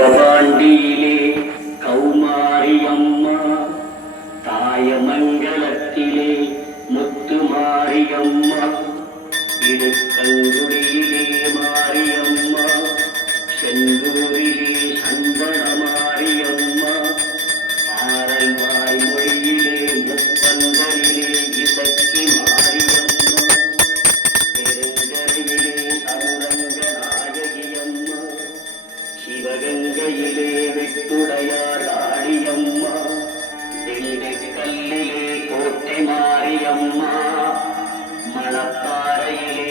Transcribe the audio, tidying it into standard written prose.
விக்கிரவாண்டியிலே கௌமாரியம்மா, தாயமங்கலத்திலே முத்து மாரியம்மா, இடுக்கங்குடியிலே மாரியம்மா, செந்தூரிலே சந்தன மாரியம்மா, ஆரல்வாய் மொழியிலே முப்பந்தலிலே இசக்கி மாரியம்மா, பெருங்கரையிலே சதுரங்க நாயகியம்மா, சிவகங்கையிலே விட்டுடையார் ஆடியம்மா, திண்டுக்கல்லிலே கோட்டை மாரியம்மா, மணப்பாறையிலே